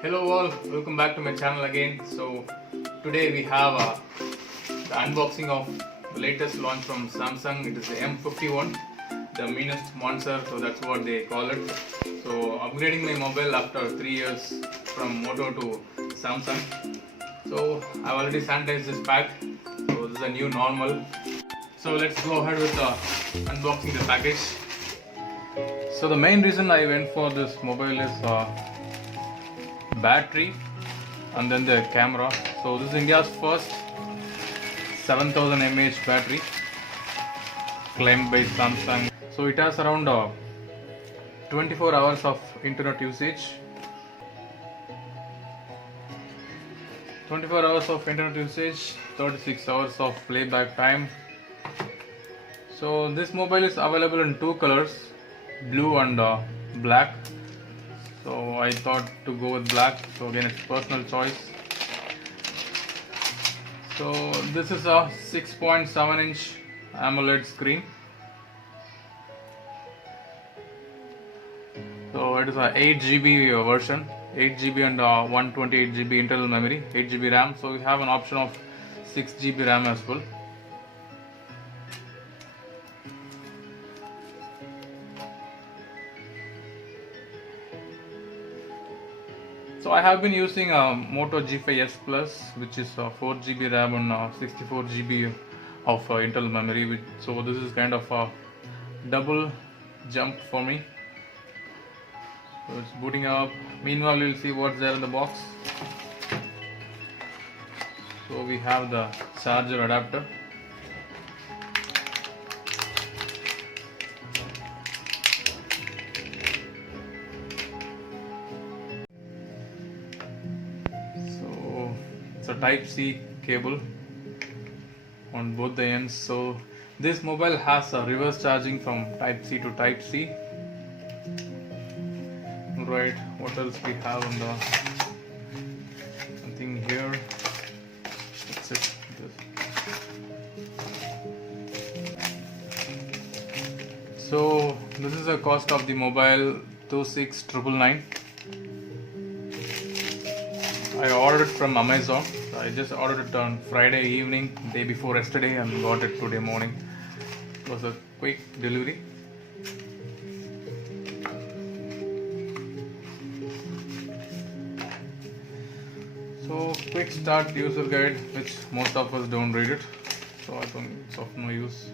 Hello all, welcome back to my channel again. So today we have the unboxing of the latest launch from Samsung. It is the M51, the meanest monster, so that's what they call it. So upgrading my mobile after 3 years from Moto to Samsung. So I've already sanitized this pack, so this is a new normal. So let's go ahead with unboxing the package. So the main reason I went for this mobile is battery and then the camera. So this is India's first 7000 mAh battery claimed by Samsung. So it has around 24 hours of internet usage. 24 hours of internet usage, 36 hours of playback time. So this mobile is available in two colors, blue and black. So I thought to go with black, so again it's personal choice. So this is a 6.7 inch AMOLED screen. So it is a 8 GB version, 8 GB and 128 GB internal memory, 8 GB RAM. So we have an option of 6 GB RAM as well. So I have been using a Moto G5s Plus, which is 4 GB RAM and 64 GB of internal memory. So this is kind of a double jump for me. So it's booting up. Meanwhile, we'll see what's there in the box. So we have the charger adapter. A Type-C cable on both the ends. So this mobile has a reverse charging from Type-C to Type-C. Right, what else we have on the something here? That's it. So this is the cost of the mobile, 26,999. I ordered it from Amazon. I just ordered it on Friday evening, day before yesterday, and got it today morning. It was a quick delivery. So quick start user guide, which most of us don't read it, so I think it's of no use.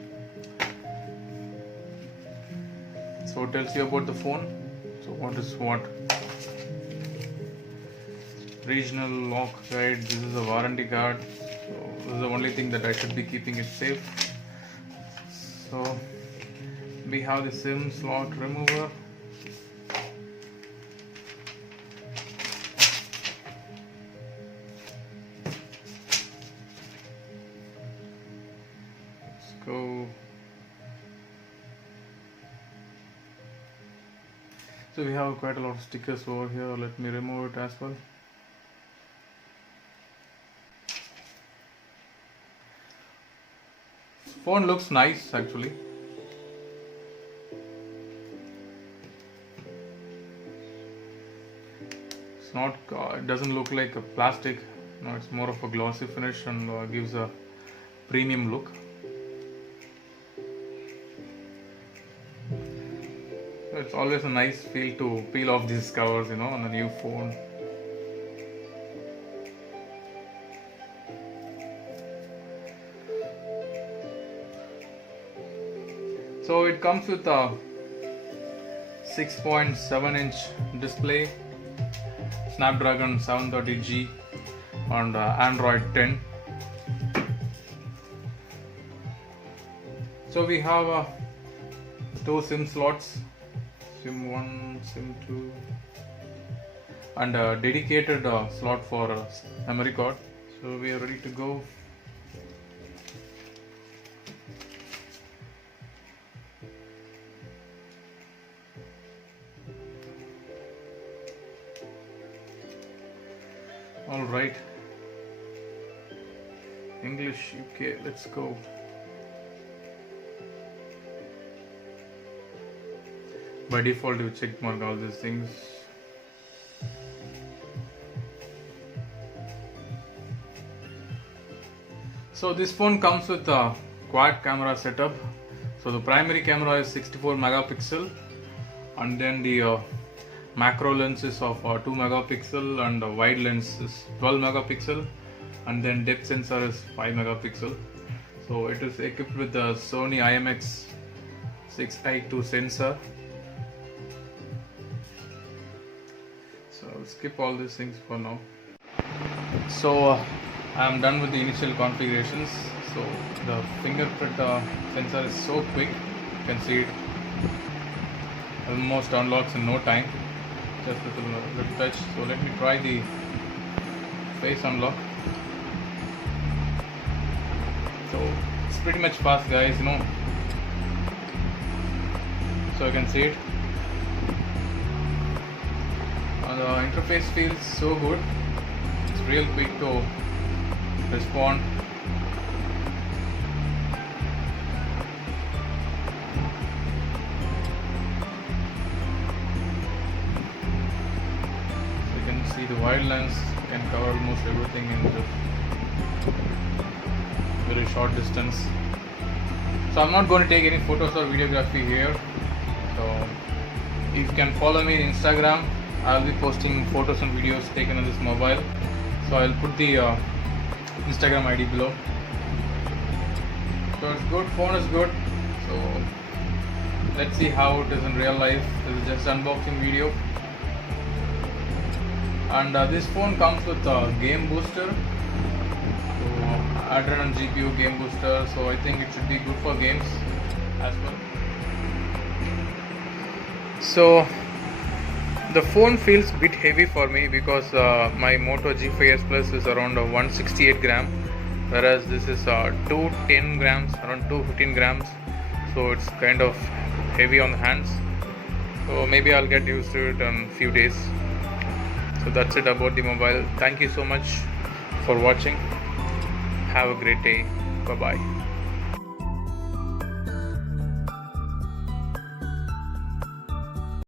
So it tells you about the phone. So what is what? Regional lock guide. This is a warranty card. So this is the only thing that I should be keeping it safe. So we have the SIM slot remover. Let's go. So we have quite a lot of stickers over here. Let me remove it as well. Phone looks nice actually. It's not, it doesn't look like a plastic. No, it's more of a glossy finish and gives a premium look. So it's always a nice feel to peel off these covers, on a new phone. So it comes with a 6.7 inch display, Snapdragon 730G and Android 10. So we have two SIM slots, SIM 1, SIM 2 and a dedicated slot for memory card. So we are ready to go. Alright, English, UK, let's go. By default you check mark all these things. So this phone comes with a quad camera setup. So the primary camera is 64 megapixel, and then the macro lens is of 2 megapixel, and the wide lens is 12 megapixel, and then depth sensor is 5 megapixel. So it is equipped with the Sony IMX6i2 sensor. So I'll skip all these things for now. So I am done with the initial configurations. So the fingerprint sensor is so quick, you can see it almost unlocks in no time, just a little touch. So let me try the face unlock. So it's pretty much fast, guys, you know. So you can see it. The interface feels so good. It's real quick to respond. So you can see the wide lens can cover almost everything in just very short distance. So I'm not going to take any photos or videography here. So if you can follow me on Instagram, I'll be posting photos and videos taken on this mobile. So I'll put the Instagram ID below. So it's good, phone is good. So let's see how it is in real life. This is just unboxing video. And this phone comes with a game booster. So Adrenaline GPU game booster. So I think it should be good for games as well. So the phone feels a bit heavy for me because my Moto G5s Plus is around 168 gram, whereas this is 210 grams, around 215 grams. So it's kind of heavy on the hands. So maybe I'll get used to it in a few days. So that's it about the mobile. Thank you so much for watching. Have a great day. Bye bye.